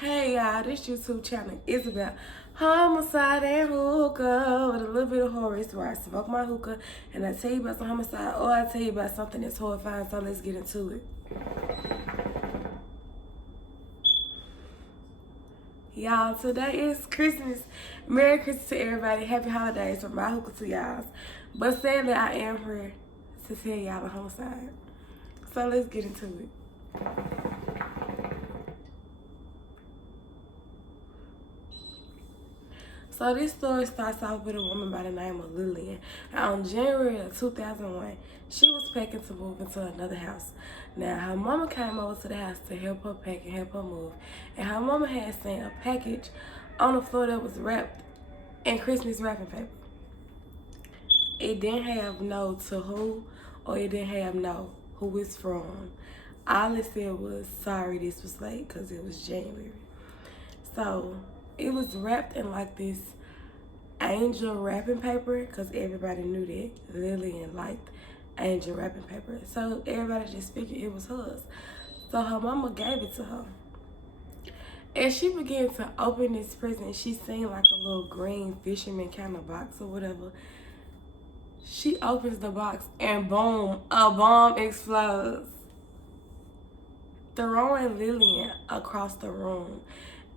Hey y'all, this YouTube channel is about homicide and hookah with a little bit of horror. It's where I smoke my hookah and I tell you about some homicide or I tell you about something that's horrifying. So let's get into it. Y'all, today is Christmas. Merry Christmas to everybody. Happy holidays from my hookah to y'all. But sadly, I am here to tell y'all a homicide. So let's get into it. So this story starts off with a woman by the name of Lillian. On January of 2001, she was packing to move into another house. Now, her mama came over to the house to help her pack and help her move. And her mama had seen a package on the floor that was wrapped in Christmas wrapping paper. It didn't have no to who, or it didn't have no who it's from. All it said was, sorry this was late, because it was January. So it was wrapped in like this angel wrapping paper, because everybody knew that Lillian liked angel wrapping paper. So everybody just figured it was hers. So her mama gave it to her. As she began to open this present, she seen like a little green fisherman kind of box or whatever. She opens the box and boom, a bomb explodes, throwing Lillian across the room,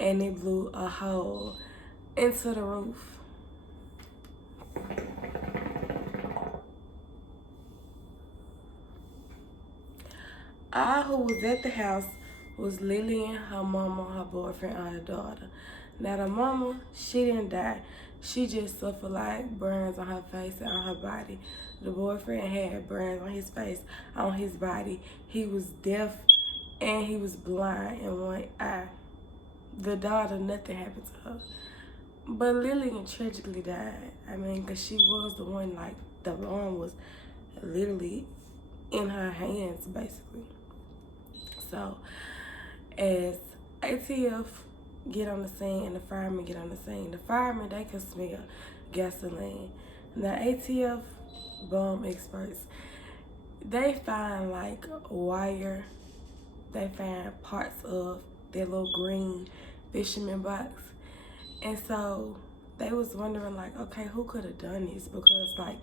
and it blew a hole into the roof. All who was at the house was Lillian, her mama, her boyfriend, and her daughter. Now the mama, she didn't die. She just suffered like burns on her face and on her body. The boyfriend had burns on his face, on his body. He was deaf and he was blind in one eye. The daughter, nothing happened to her. But Lillian tragically died. I mean, because she was the one, like, the alarm was literally in her hands, basically. So, as ATF get on the scene and the firemen get on the scene, the firemen, they can smell gasoline. Now, ATF bomb experts, they find, like, wire. They find parts of their little green fisherman box. And so they was wondering, like, okay, who could have done this? Because, like,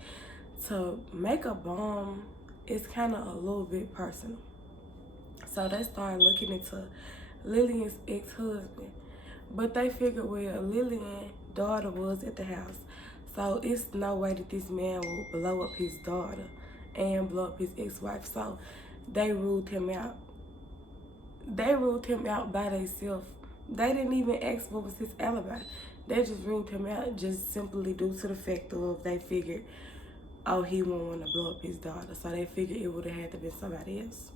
to make a bomb, it's kind of a little bit personal. So they started looking into Lillian's ex-husband. But they figured, well, Lillian's daughter was at the house. So it's no way that this man would blow up his daughter and blow up his ex-wife. So they ruled him out. They ruled him out by themselves. They didn't even ask what was his alibi. They just ruled him out just simply due to the fact of they figured, oh, he wouldn't want to blow up his daughter. So they figured it would have had to be somebody else.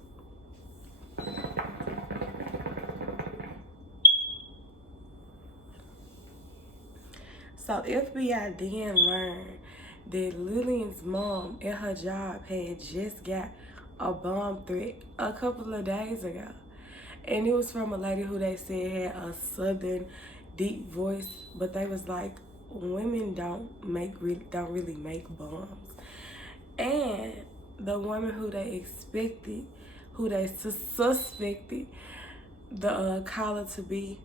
So FBI then learned that Lillian's mom at her job had just got a bomb threat a couple of days ago. And it was from a lady who they said had a southern deep voice, but they was like, women don't really make bombs. And the woman who they expected, who they suspected the caller to be,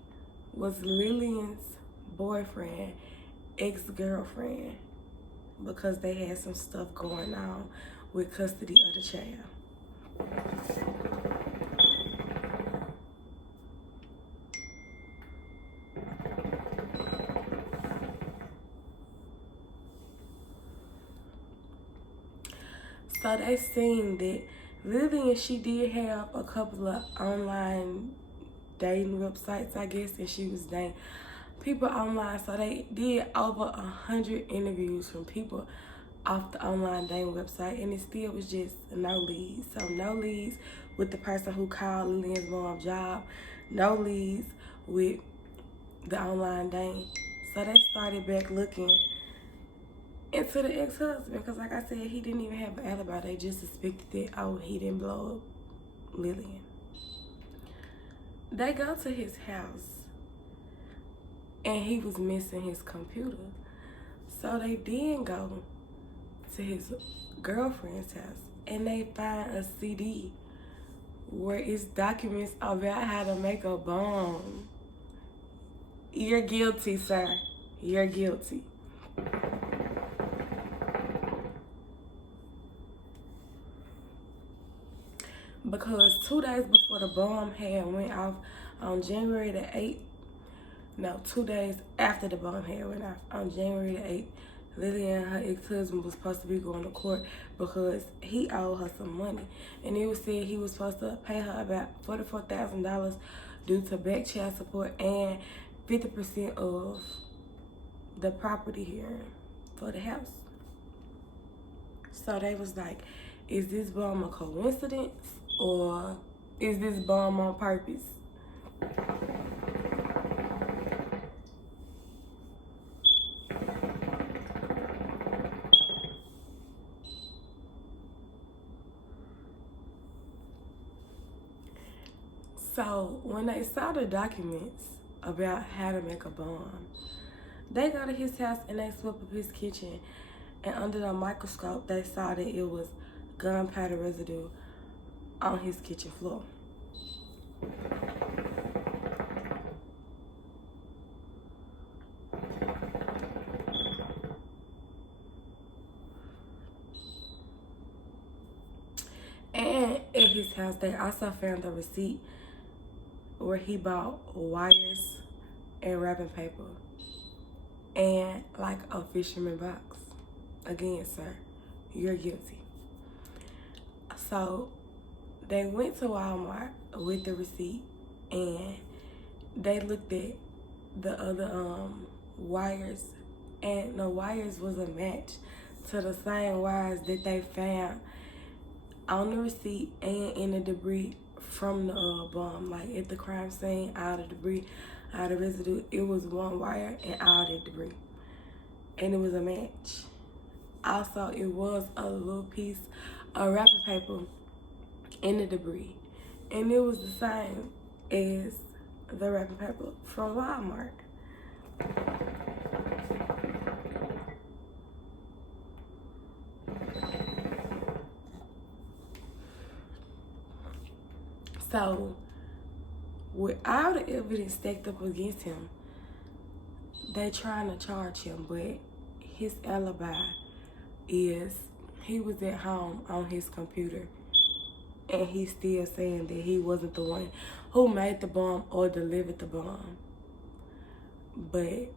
was Lillian's boyfriend, ex-girlfriend, because they had some stuff going on with custody of the child. So they seen that Lillian, she did have a couple of online dating websites, I guess, and she was dating people online. So they did over 100 interviews from people off the online dating website, and it still was just no leads. So no leads with the person who called Lillian's mom's job, no leads with the online dating. So they started back looking into the ex-husband, because like I said, he didn't even have an alibi. They just suspected that, oh, he didn't blow up Lillian. They go to his house and he was missing his computer. So they then go to his girlfriend's house and they find a CD where it's documents about how to make a bomb. You're guilty, sir. You're guilty. Because 2 days before the bomb had went off on January the 8th, no, 2 days after the bomb had went off on January the 8th, Lillian and her ex-husband was supposed to be going to court because he owed her some money. And it was said he was supposed to pay her about $44,000 due to back child support and 50% of the property here for the house. So they was like, is this bomb a coincidence or is this bomb on purpose? So when they saw the documents about how to make a bomb, they go to his house and they swept up his kitchen, and under the microscope they saw that it was gunpowder residue on his kitchen floor. And at his house they also found a receipt where he bought wires and wrapping paper and like a fisherman box. Again, sir, you're guilty. So they went to Walmart with the receipt and they looked at the other wires, and the wires was a match to the same wires that they found on the receipt and in the debris from the bomb. Like at the crime scene, all the debris, all the residue, it was one wire and all the debris, and it was a match. Also, it was a little piece of wrapping paper in the debris, and it was the same as the wrapping paper from Walmart. So, with all the evidence stacked up against him, they trying to charge him, but his alibi is he was at home on his computer, and he's still saying that he wasn't the one who made the bomb or delivered the bomb. But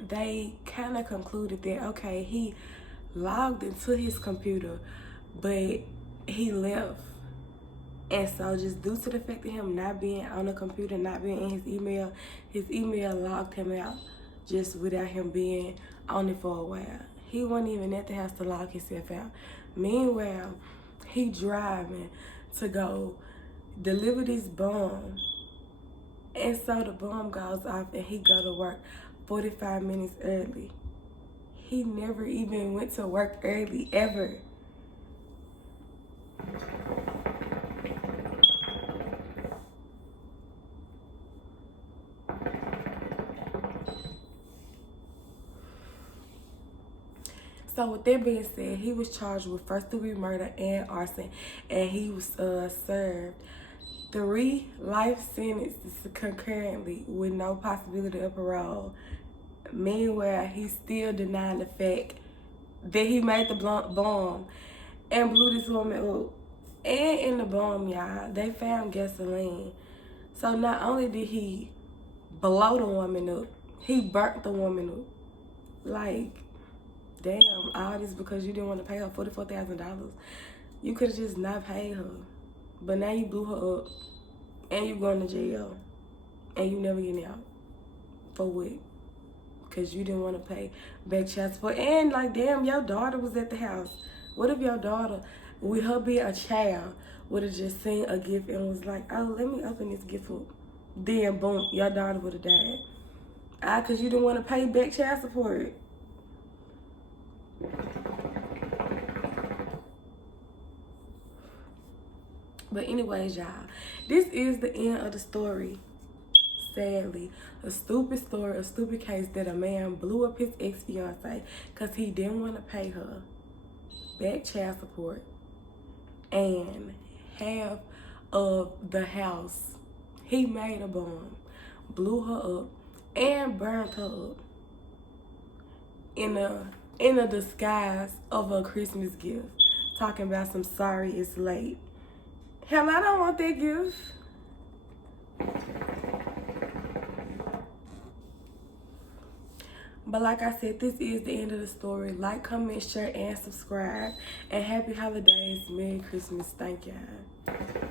they kind of concluded that, okay, he logged into his computer, but he left. And so just due to the fact of him not being on the computer, not being in his email logged him out just without him being on it for a while. He wasn't even at the house to log himself out. Meanwhile, he driving to go deliver this bomb. And so the bomb goes off and he go to work 45 minutes early. He never even went to work early, ever. So with that being said, he was charged with first-degree murder and arson, and he was served 3 life sentences concurrently with no possibility of parole. Meanwhile, he's still denying the fact that he made the bomb and blew this woman up. And in the bomb, y'all, they found gasoline. So not only did he blow the woman up, he burnt the woman up. Like, damn, all this because you didn't want to pay her $44,000. You could have just not paid her. But now you blew her up and you going to jail and you never getting out. For what? Because you didn't want to pay back child support. And like, damn, your daughter was at the house. What if your daughter, with her being a child, would have just seen a gift and was like, oh, let me open this gift up. Then boom, your daughter would have died. Because you didn't want to pay back child support. But anyways, y'all, this is the end of the story. Sadly, a stupid story, a stupid case that a man blew up his ex-fiance because he didn't want to pay her back child support and half of the house. He made a bomb, blew her up, and burned her up in a disguise of a Christmas gift. Talking about some sorry it's late. Hell, I don't want that gift. But like I said, this is the end of the story. Like, comment, share, and subscribe. And happy holidays. Merry Christmas. Thank y'all.